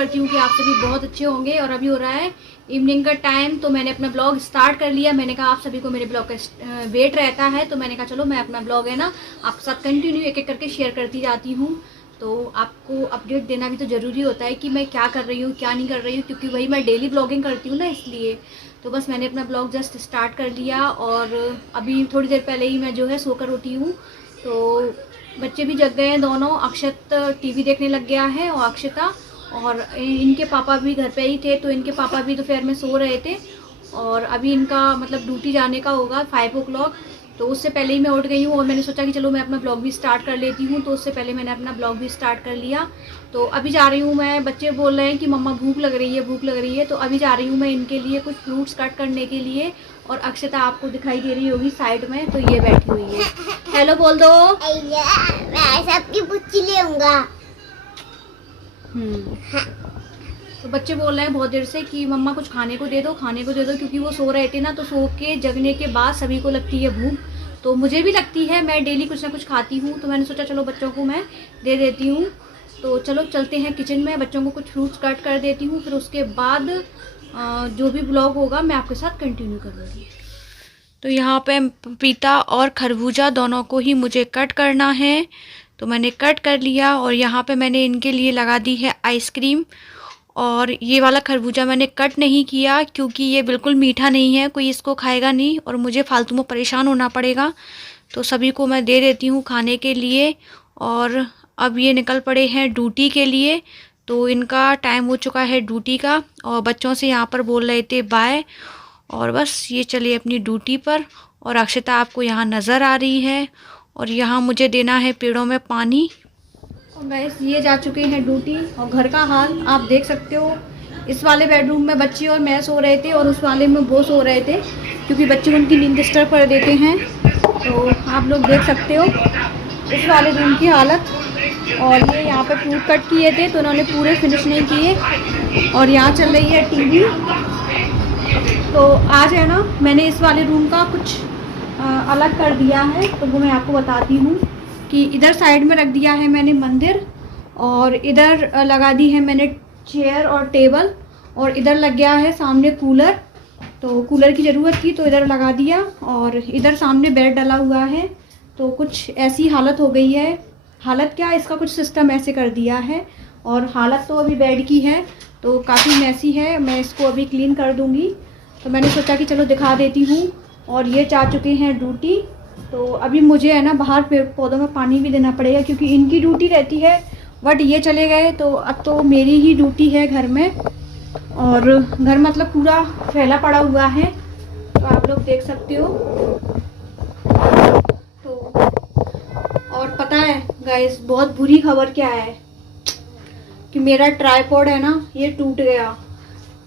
करती हूँ कि आप सभी बहुत अच्छे होंगे। और अभी हो रहा है इवनिंग का टाइम, तो मैंने अपना ब्लॉग स्टार्ट कर लिया। मैंने कहा आप सभी को मेरे ब्लॉग का वेट रहता है, तो मैंने कहा चलो मैं अपना ब्लॉग है ना आपके साथ कंटिन्यू एक एक करके शेयर करती जाती हूँ। तो आपको अपडेट देना भी तो ज़रूरी होता है कि मैं क्या कर रही हूँ क्या नहीं कर रही हूँ, क्योंकि वही मैं डेली ब्लॉगिंग करती हूँ ना, इसलिए। तो बस मैंने अपना ब्लॉग जस्ट स्टार्ट कर लिया और अभी थोड़ी देर पहले ही मैं जो है सोकर उठी हूँ। तो बच्चे भी जग गए हैं दोनों। अक्षत टीवी देखने लग गया है और अक्षता, और इनके पापा भी घर पे ही थे, तो इनके पापा भी दोपहर में सो रहे थे। और अभी इनका मतलब ड्यूटी जाने का होगा 5 o'clock, तो उससे पहले ही मैं उठ गई हूँ और मैंने सोचा कि चलो मैं अपना ब्लॉग भी स्टार्ट कर लेती हूँ। तो उससे पहले मैंने अपना ब्लॉग भी स्टार्ट कर लिया। तो अभी जा रही हूँ मैं। बच्चे बोल रहे हैं कि मम्मा भूख लग रही है भूख लग रही है, तो अभी जा रही हूँ मैं इनके लिए कुछ फ्रूट्स कट करने के लिए। और अक्षता आपको दिखाई दे रही होगी साइड में, तो ये बैठी हुई है। हेलो बोल दो। मैं सबकी पुच्ची ले आऊंगा। तो बच्चे बोल रहे हैं बहुत देर से कि मम्मा कुछ खाने को दे दो खाने को दे दो, क्योंकि वो सो रहे थे ना, तो सो के जगने के बाद सभी को लगती है भूख। तो मुझे भी लगती है, मैं डेली कुछ ना कुछ खाती हूँ, तो मैंने सोचा चलो बच्चों को मैं दे देती हूँ। तो चलो चलते हैं किचन में, बच्चों को कुछ फ्रूट्स कट कर देती हूँ, फिर उसके बाद जो भी ब्लॉग होगा मैं आपके साथ कंटिन्यू करूँगी। तो यहाँ पे पपीता और खरबूजा दोनों को ही मुझे कट करना है, तो मैंने कट कर लिया। और यहाँ पे मैंने इनके लिए लगा दी है आइसक्रीम। और ये वाला खरबूजा मैंने कट नहीं किया क्योंकि ये बिल्कुल मीठा नहीं है, कोई इसको खाएगा नहीं और मुझे फालतू में परेशान होना पड़ेगा। तो सभी को मैं दे देती हूँ खाने के लिए। और अब ये निकल पड़े हैं ड्यूटी के लिए, तो इनका टाइम हो चुका है ड्यूटी का। और बच्चों से यहाँ पर बोल रहे थे बाय, और बस ये चले अपनी ड्यूटी पर। और अक्षता आपको यहाँ नज़र आ रही है, और यहाँ मुझे देना है पेड़ों में पानी। और गाइस ये जा चुके हैं ड्यूटी, और घर का हाल आप देख सकते हो। इस वाले बेडरूम में बच्चे और मैं सो रहे थे, और उस वाले में वो सो रहे थे, क्योंकि बच्चे उनकी नींद डिस्टर्ब कर देते हैं। तो आप लोग देख सकते हो इस वाले रूम की हालत। और ये यहाँ पे फ्रूट कट किए थे, तो उन्होंने पूरे फिनिश नहीं किए। और यहाँ चल रही है टीवी। तो आज है ना मैंने इस वाले रूम का कुछ अलग कर दिया है, तो वो मैं आपको बताती हूँ कि इधर साइड में रख दिया है मैंने मंदिर, और इधर लगा दी है मैंने चेयर और टेबल, और इधर लग गया है सामने कूलर। तो कूलर की ज़रूरत थी तो इधर लगा दिया, और इधर सामने बेड डला हुआ है। तो कुछ ऐसी हालत हो गई है, हालत क्या, इसका कुछ सिस्टम ऐसे कर दिया है। और हालत तो अभी बेड की है, तो काफ़ी मैसी है, मैं इसको अभी क्लीन कर दूँगी। तो मैंने सोचा कि चलो दिखा देती हूँ। और ये जा चुके हैं ड्यूटी, तो अभी मुझे है ना बाहर पेड़ पौधों में पानी भी देना पड़ेगा, क्योंकि इनकी ड्यूटी रहती है, बट ये चले गए तो अब तो मेरी ही ड्यूटी है घर में। और घर मतलब पूरा फैला पड़ा हुआ है, तो आप लोग देख सकते हो। तो और पता है गाइस बहुत बुरी खबर क्या है, कि मेरा ट्राइपॉड है ना ये टूट गया।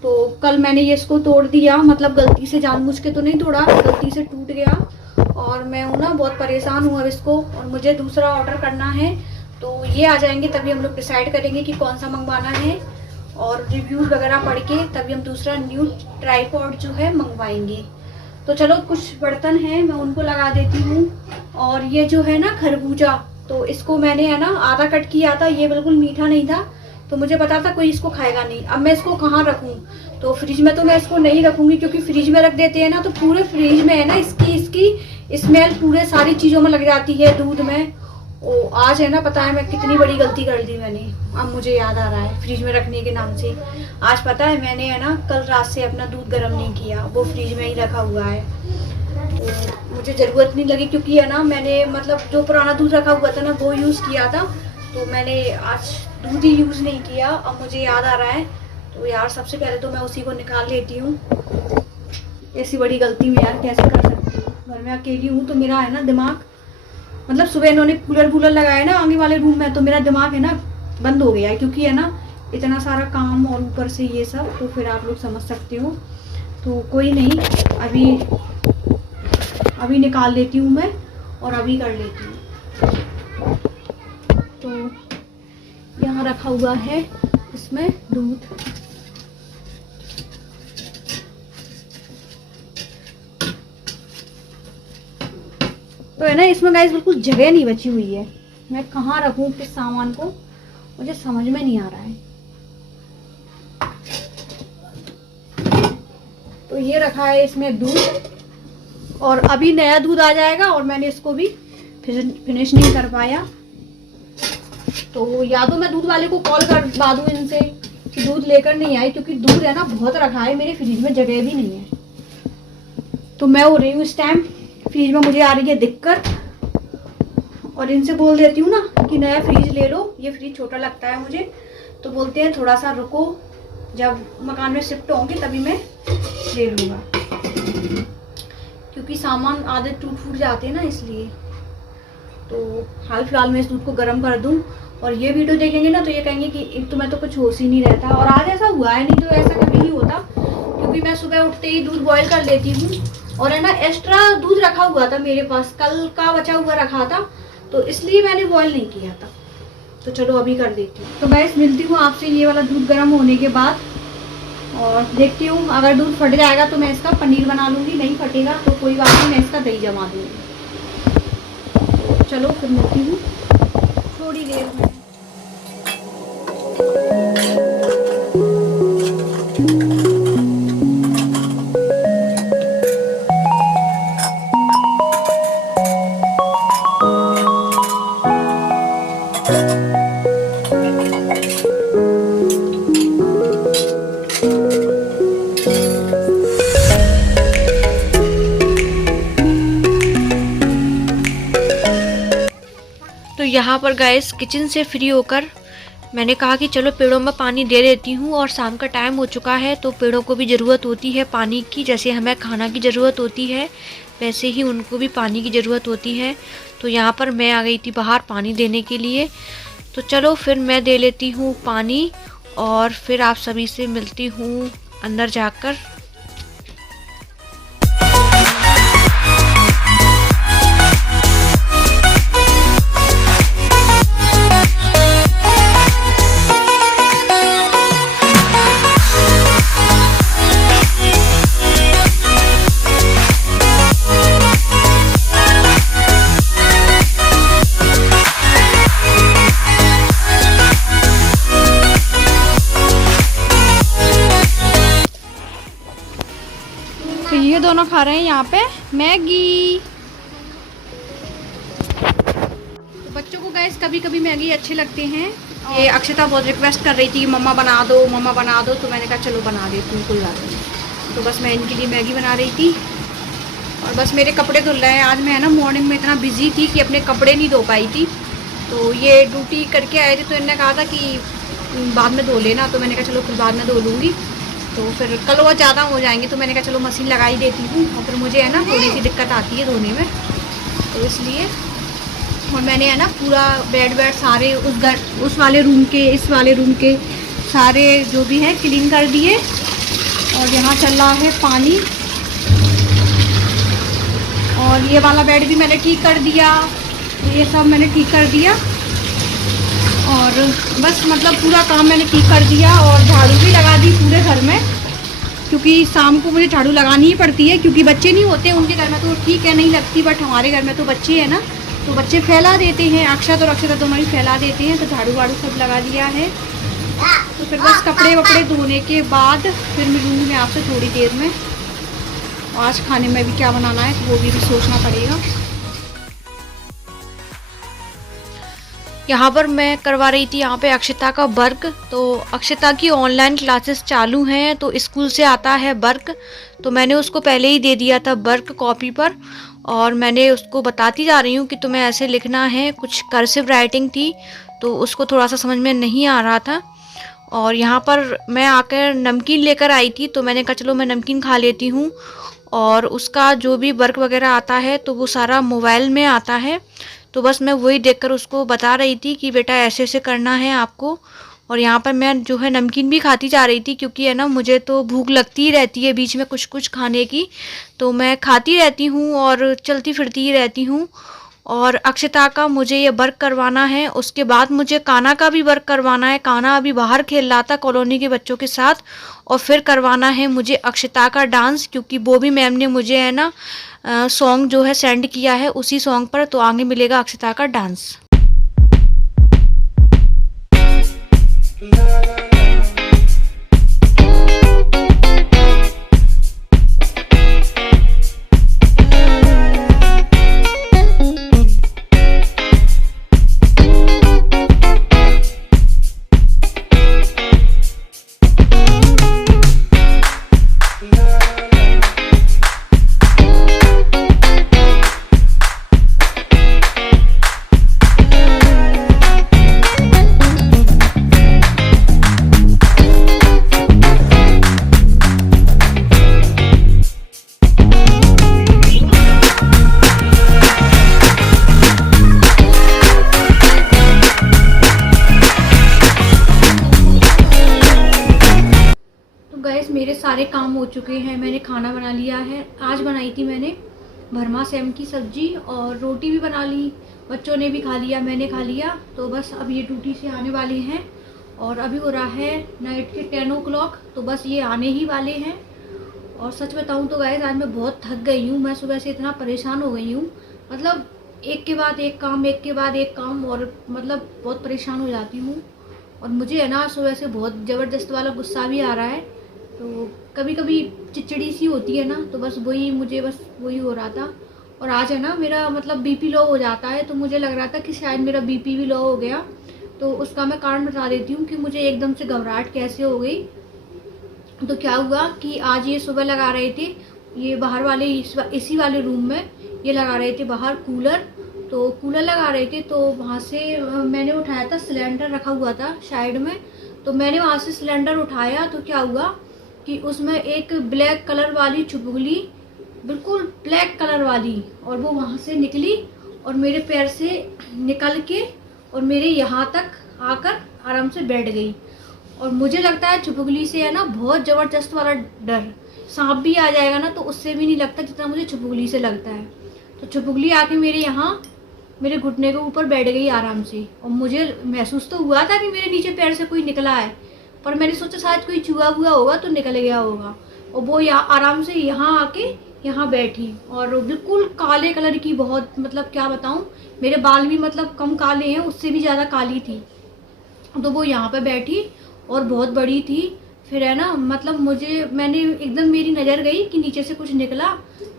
तो कल मैंने ये इसको तोड़ दिया, मतलब गलती से, जानबूझ के तो नहीं तोड़ा, गलती से टूट गया। और मैं हूँ ना बहुत परेशान हूँ अब इसको, और मुझे दूसरा ऑर्डर करना है। तो ये आ जाएंगे तभी हम लोग डिसाइड करेंगे कि कौन सा मंगवाना है, और रिव्यूज़ वगैरह पढ़ के तभी हम दूसरा न्यू ट्राइपॉड जो है मंगवाएंगे। तो चलो कुछ बर्तन हैं मैं उनको लगा देती हूँ। और ये जो है ना खरबूजा, तो इसको मैंने है ना आधा कट किया था, ये बिल्कुल मीठा नहीं था, तो मुझे पता था कोई इसको खाएगा नहीं। अब मैं इसको कहाँ रखूँ, तो फ्रिज में तो मैं इसको नहीं रखूँगी, क्योंकि फ्रिज में रख देते हैं ना तो पूरे फ्रिज में है ना इसकी स्मेल पूरे सारी चीज़ों में लग जाती है, दूध में। ओ आज है ना पता है मैं कितनी बड़ी गलती कर दी मैंने, अब मुझे याद आ रहा है फ्रिज में रखने के नाम से। आज पता है मैंने है ना कल रात से अपना दूध गर्म नहीं किया, वो फ्रिज में ही रखा हुआ है। तो मुझे ज़रूरत नहीं लगी, क्योंकि है ना मैंने मतलब जो पुराना दूध रखा हुआ था ना वो यूज़ किया था, तो मैंने आज दूध ही यूज़ नहीं किया। अब मुझे याद आ रहा है, तो यार सबसे पहले तो मैं उसी को निकाल लेती हूँ। ऐसी बड़ी गलती में यार कैसे कर सकती हूँ, घर में अकेली हूँ तो मेरा है ना दिमाग, मतलब सुबह इन्होंने कूलर लगाया ना आगे वाले रूम में, तो मेरा दिमाग है ना बंद हो गया है, क्योंकि है ना इतना सारा काम और ऊपर से ये सब, तो फिर आप लोग समझ सकते हो। तो कोई नहीं, अभी निकाल लेती हूँ मैं, और अभी कर लेती हूँ। तो यहाँ रखा हुआ है इसमें दूध। तो है ना इसमें गाइस बिल्कुल जगह नहीं बची हुई है, मैं कहाँ रखूँ किस सामान को, मुझे समझ में नहीं आ रहा है। तो ये रखा है इसमें दूध और अभी नया दूध आ जाएगा और मैंने इसको भी फिनिश नहीं कर पाया। तो या तो मैं दूध वाले को कॉल करवा दूँ इनसे कि दूध लेकर नहीं आई, क्योंकि दूध है ना बहुत रखा है मेरे फ्रिज में, जगह भी नहीं है। तो मैं हो रही हूँ इस टाइम फ्रिज में, मुझे आ रही है दिक्कत और इनसे बोल देती हूँ ना कि नया फ्रिज ले लो, ये फ्रिज छोटा लगता है मुझे। तो बोलते हैं थोड़ा सा रुको, जब मकान में शिफ्ट होंगे तभी मैं ले लूँगा, क्योंकि सामान आधे टूट फूट जाते हैं ना, इसलिए। तो हाल फिलहाल मैं इस दूध को गर्म कर दूँ और ये वीडियो देखेंगे ना तो ये कहेंगे कि एक तो मैं तो कुछ होश ही नहीं रहता। और आज ऐसा हुआ है, नहीं तो ऐसा कभी नहीं होता, क्योंकि मैं सुबह उठते ही दूध बॉईल कर लेती हूँ। और है ना एक्स्ट्रा दूध रखा हुआ था मेरे पास, कल का बचा हुआ रखा था, तो इसलिए मैंने बॉईल नहीं किया था। तो चलो अभी कर देती हूँ। तो गाइस मिलती हूँ आपसे ये वाला दूध गर्म होने के बाद और देखती हूँ, अगर दूध फट जाएगा तो मैं इसका पनीर बना लूँगी, नहीं फटेगा तो कोई बात नहीं, मैं इसका दही जमा दूँगी। तो चलो फिर मिलती हूँ थोड़ी देर में। तो यहाँ पर गाइस किचन से फ्री होकर मैंने कहा कि चलो पेड़ों में पानी दे देती हूँ, और शाम का टाइम हो चुका है तो पेड़ों को भी ज़रूरत होती है पानी की, जैसे हमें खाना की ज़रूरत होती है वैसे ही उनको भी पानी की ज़रूरत होती है। तो यहाँ पर मैं आ गई थी बाहर पानी देने के लिए। तो चलो फिर मैं दे लेती हूँ पानी और फिर आप सभी से मिलती हूँ अंदर जाकर। तो ये दोनों खा रहे हैं यहाँ पे मैगी। तो बच्चों को गैस कभी कभी मैगी अच्छे लगते हैं। ये अक्षता बहुत रिक्वेस्ट कर रही थी मम्मा बना दो मम्मा बना दो, तो मैंने कहा चलो बना देती हूँ, कोई बात नहीं। तो बस मैं इनके लिए मैगी बना रही थी और बस मेरे कपड़े धुल रहे हैं। आज मैं है ना मॉर्निंग में इतना बिजी थी कि अपने कपड़े नहीं धो पाई थी। तो ये ड्यूटी करके आए थे तो इन्होंने कहा था कि बाद में धो लेना, तो मैंने कहा चलो फिर बाद में धो लूँगी। तो फिर कल वो ज़्यादा हो जाएंगे तो मैंने कहा चलो मशीन लगा ही देती हूँ, और फिर मुझे है ना थोड़ी सी दिक्कत आती है धोने में, तो इसलिए। और मैंने है ना पूरा बेड सारे उस वाले रूम के इस वाले रूम के सारे जो भी है क्लीन कर दिए। और यहाँ चल रहा है पानी, और ये वाला बेड भी मैंने ठीक कर दिया, ये सब मैंने ठीक कर दिया। और बस मतलब पूरा काम मैंने ठीक कर दिया और झाड़ू भी लगा दी पूरे घर में, क्योंकि शाम को मुझे झाड़ू लगानी ही पड़ती है, क्योंकि बच्चे नहीं होते उनके घर में तो ठीक है नहीं लगती, बट हमारे घर में तो बच्चे हैं ना, तो बच्चे फैला देते हैं। अक्षत और अक्षता तो हमारी फैला देते हैं, तो झाड़ू वाड़ू सब लगा दिया है। तो फिर बस कपड़े वपड़े धोने के बाद फिर मिलूँगी मैं आपसे थोड़ी देर में। आज खाने में भी क्या बनाना है तो वो भी सोचना पड़ेगा। यहाँ पर मैं करवा रही थी यहाँ पे अक्षता का वर्क। तो अक्षता की ऑनलाइन क्लासेस चालू हैं, तो स्कूल से आता है वर्क, तो मैंने उसको पहले ही दे दिया था वर्क कॉपी पर, और मैंने उसको बताती जा रही हूँ कि तुम्हें ऐसे लिखना है। कुछ कर्सिव राइटिंग थी तो उसको थोड़ा सा समझ में नहीं आ रहा था। और यहाँ पर मैं आकर नमकीन लेकर आई थी, तो मैंने कहा चलो मैं नमकीन खा लेती हूँ। और उसका जो भी वर्क वगैरह आता है तो वो सारा मोबाइल में आता है, तो बस मैं वही देखकर उसको बता रही थी कि बेटा ऐसे ऐसे करना है आपको। और यहाँ पर मैं जो है नमकीन भी खाती जा रही थी, क्योंकि है ना मुझे तो भूख लगती ही रहती है बीच में कुछ कुछ खाने की, तो मैं खाती रहती हूँ और चलती फिरती ही रहती हूँ। और अक्षता का मुझे ये वर्क करवाना है, उसके बाद मुझे काना का भी वर्क करवाना है। काना अभी बाहर खेल रहा था कॉलोनी के बच्चों के साथ, और फिर करवाना है मुझे अक्षता का डांस, क्योंकि वो भी मैम ने मुझे है ना सॉन्ग जो है सेंड किया है उसी सॉन्ग पर, तो आगे मिलेगा अक्षता का डांस। हो चुके हैं, मैंने खाना बना लिया है। आज बनाई थी मैंने भरमा सेम की सब्ज़ी और रोटी भी बना ली, बच्चों ने भी खा लिया, मैंने खा लिया। तो बस अब ये ड्यूटी से आने वाले हैं और अभी हो रहा है नाइट के 10 o'clock, तो बस ये आने ही वाले हैं। और सच बताऊं तो गाइस आज मैं बहुत थक गई हूँ, मैं सुबह से इतना परेशान हो गई हूँ, मतलब एक के बाद एक काम, एक के बाद एक काम, और मतलब बहुत परेशान हो जाती हूँ। और मुझे है ना सुबह से बहुत ज़बरदस्त वाला गुस्सा भी आ रहा है, तो कभी कभी चिड़चिड़ी सी होती है ना, तो बस वही हो रहा था। और आज है ना मेरा मतलब बीपी लो हो जाता है, तो मुझे लग रहा था कि शायद मेरा बीपी भी लो हो गया। तो उसका मैं कारण बता देती हूँ कि मुझे एकदम से घबराहट कैसे हो गई। तो क्या हुआ कि आज ये सुबह लगा रहे थे, ये बाहर वाले एसी वाले रूम में ये लगा रहे थे बाहर कूलर, तो कूलर लगा रहे थे। तो वहाँ से मैंने उठाया था, सिलेंडर रखा हुआ था साइड में, तो मैंने वहाँ से सिलेंडर उठाया। तो क्या हुआ कि उसमें एक ब्लैक कलर वाली चुपगली, बिल्कुल ब्लैक कलर वाली, और वो वहाँ से निकली और मेरे पैर से निकल के और मेरे यहाँ तक आकर आराम से बैठ गई। और मुझे लगता है चुपगली से है ना बहुत ज़बरदस्त वाला डर, सांप भी आ जाएगा ना तो उससे भी नहीं लगता जितना मुझे चुपगली से लगता है। तो चुपगली आके मेरे यहाँ मेरे घुटने के ऊपर बैठ गई आराम से, और मुझे महसूस तो हुआ था कि मेरे नीचे पैर से कोई निकला है, पर मैंने सोचा शायद कोई चूहा हुआ होगा तो निकल गया होगा। और वो यहाँ आराम से यहाँ आके यहाँ बैठी, और बिल्कुल काले कलर की, बहुत मतलब क्या बताऊँ, मेरे बाल भी मतलब कम काले हैं, उससे भी ज़्यादा काली थी। तो वो यहाँ पे बैठी और बहुत बड़ी थी। फिर है ना मतलब मैंने एकदम मेरी नज़र गई कि नीचे से कुछ निकला,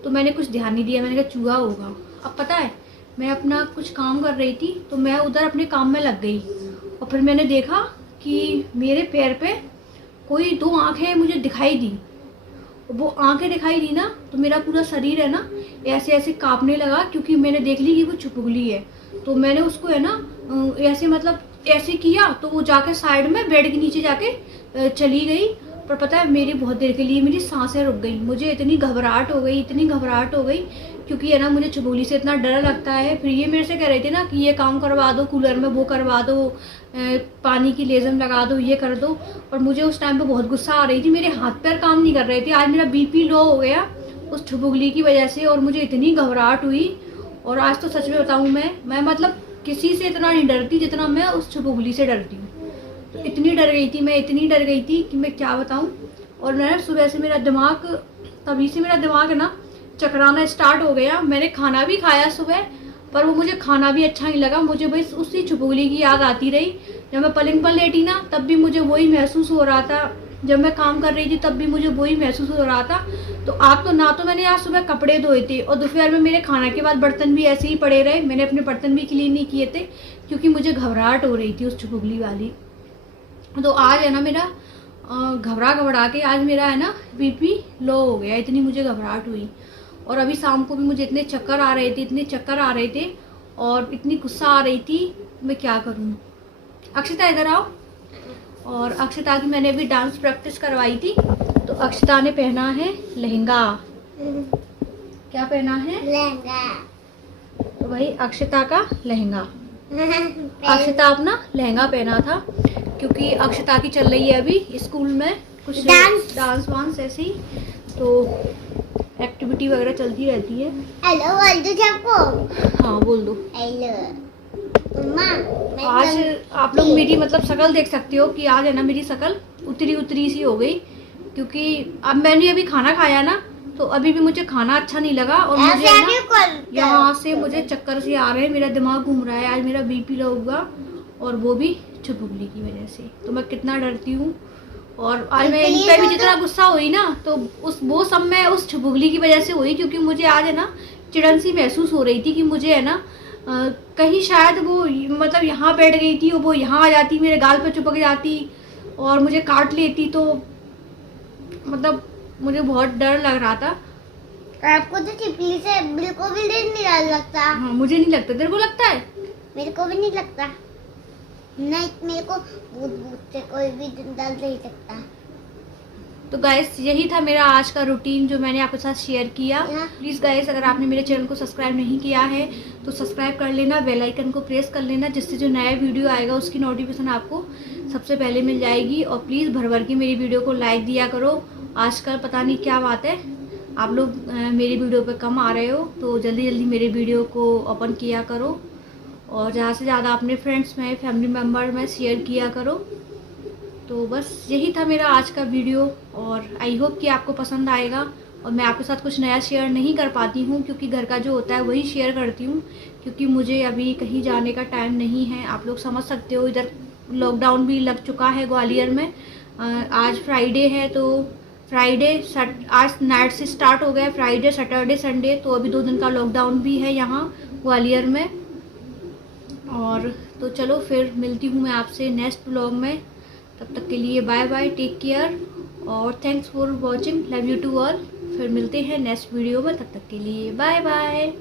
तो मैंने कुछ ध्यान नहीं दिया, मैंने कहा चूहा होगा। अब पता है मैं अपना कुछ काम कर रही थी, तो मैं उधर अपने काम में लग गई, और फिर मैंने देखा कि मेरे पैर पे कोई 2 आँखें मुझे दिखाई दी। वो आंखें दिखाई दी ना, तो मेरा पूरा शरीर है ना ऐसे ऐसे कांपने लगा, क्योंकि मैंने देख ली कि वो चुपगली है। तो मैंने उसको है ना ऐसे मतलब ऐसे किया, तो वो जाके साइड में बेड के नीचे जाके चली गई। पर पता है मेरी बहुत देर के लिए मेरी सांसें रुक गई, मुझे इतनी घबराहट हो गई, क्योंकि है ना मुझे चुगली से इतना डर लगता है। फिर ये मेरे से कह रहे थे ना कि ये काम करवा दो कूलर में, वो करवा दो, पानी की लेज़म लगा दो, ये कर दो। और मुझे उस टाइम पे बहुत गुस्सा आ रही थी, मेरे हाथ पैर काम नहीं कर रहे थे। आज मेरा बीपी लो हो गया उस चुगली की वजह से, और मुझे इतनी घबराहट हुई। और आज तो सच में बताऊँ मैं मतलब किसी से इतना नहीं डरती जितना मैं उस चुगली से डरती हूँ। तो इतनी डर गई थी कि मैं क्या बताऊँ। और मैं सुबह से तभी से मेरा दिमाग है ना चकराना स्टार्ट हो गया। मैंने खाना भी खाया सुबह, पर वो मुझे खाना भी अच्छा नहीं लगा, मुझे बस उसी चुगली की याद आती रही। जब मैं पलंग पर लेटी ना तब भी मुझे वही महसूस हो रहा था, जब मैं काम कर रही थी तब भी मुझे वही महसूस हो रहा था। तो तो मैंने आज सुबह कपड़े धोए थे, और दोपहर में मेरे खाना के बाद बर्तन भी ऐसे ही पड़े रहे, मैंने अपने बर्तन भी क्लीन नहीं किए थे, क्योंकि मुझे घबराहट हो रही थी उस चुगली वाली। तो आज है ना मेरा घबरा के आज मेरा है ना बीपी लो हो गया, इतनी मुझे घबराहट हुई। और अभी शाम को भी मुझे इतने चक्कर आ रहे थे और इतनी गुस्सा आ रही थी, मैं क्या करूं। अक्षिता इधर आओ। और अक्षिता की मैंने अभी डांस प्रैक्टिस करवाई थी, तो अक्षिता ने पहना है लहंगा। क्या पहना है? लहंगा। तो भाई अक्षिता का लहंगा, अक्षिता अपना लहंगा पहना था, क्योंकि अक्षिता की चल रही है अभी स्कूल में कुछ डांस वांस ऐसी, तो एक्टिविटी वगैरह चलती रहती है। हेलो बोल दो सबको। हाँ बोल दो। हेलो मम्मा। आज आप लोग मेरी मतलब शक्ल देख सकते हो कि आज है ना मेरी शक्ल उतरी सी हो गई, क्योंकि अब मैंने अभी खाना खाया ना, तो अभी भी मुझे खाना अच्छा नहीं लगा, और मुझे ना यहाँ से मुझे चक्कर से आ रहे हैं, मेरा दिमाग घूम रहा है। आज मेरा बीपी लो हुआ, और वो भी चुगली की वजह से। तो मैं कितना डरती हूँ। और आज मैं इन पे भी जितना गुस्सा हुई ना, तो वो सब मैं उस चुगली की वजह से हुई, क्योंकि मुझे आज है ना चिड़न सी महसूस हो रही थी कि मुझे है ना कहीं शायद वो मतलब यहाँ बैठ गई थी और वो यहाँ आ जाती, मेरे गाल पे चिपक जाती और मुझे काट लेती, तो मतलब मुझे बहुत डर लग रहा था। आपको तो चिपली से बिल्कुल भी डर नहीं लगता? हाँ मुझे नहीं लगता, तेरे को लगता है? मेरे को भी नहीं लगता। नहीं, मेरे को भूत से कोई भी डर नहीं सकता। तो गाइस यही था मेरा आज का रूटीन जो मैंने आपके साथ शेयर किया। प्लीज़ गाइस अगर आपने मेरे चैनल को सब्सक्राइब नहीं किया है तो सब्सक्राइब कर लेना, बेल आइकन को प्रेस कर लेना, जिससे जो नया वीडियो आएगा उसकी नोटिफिकेशन आपको सबसे पहले मिल जाएगी। और प्लीज़ भर भर के मेरी वीडियो को लाइक दिया करो आजकल पता नहीं क्या बात है, आप लोग मेरी वीडियो पे कम आ रहे हो, तो जल्दी जल्दी मेरे वीडियो को ओपन किया करो और ज़्यादा से ज़्यादा अपने फ्रेंड्स में, फैमिली मेम्बर में शेयर किया करो। तो बस यही था मेरा आज का वीडियो और आई होप कि आपको पसंद आएगा। और मैं आपके साथ कुछ नया शेयर नहीं कर पाती हूँ क्योंकि घर का जो होता है वही शेयर करती हूँ, क्योंकि मुझे अभी कहीं जाने का टाइम नहीं है। आप लोग समझ सकते हो, इधर लॉकडाउन भी लग चुका है ग्वालियर में। आज फ्राइडे है, तो आज नाइट से स्टार्ट हो गया, फ्राइडे सैटरडे संडे, तो अभी 2 दिन का लॉकडाउन भी है यहाँ ग्वालियर में। और तो चलो फिर मिलती हूँ मैं आपसे नेक्स्ट व्लॉग में। तब तक के लिए बाय बाय, टेक केयर और thanks for watching, love you to all. फिर मिलते हैं नेक्स्ट वीडियो में, तब तक के लिए बाय बाय।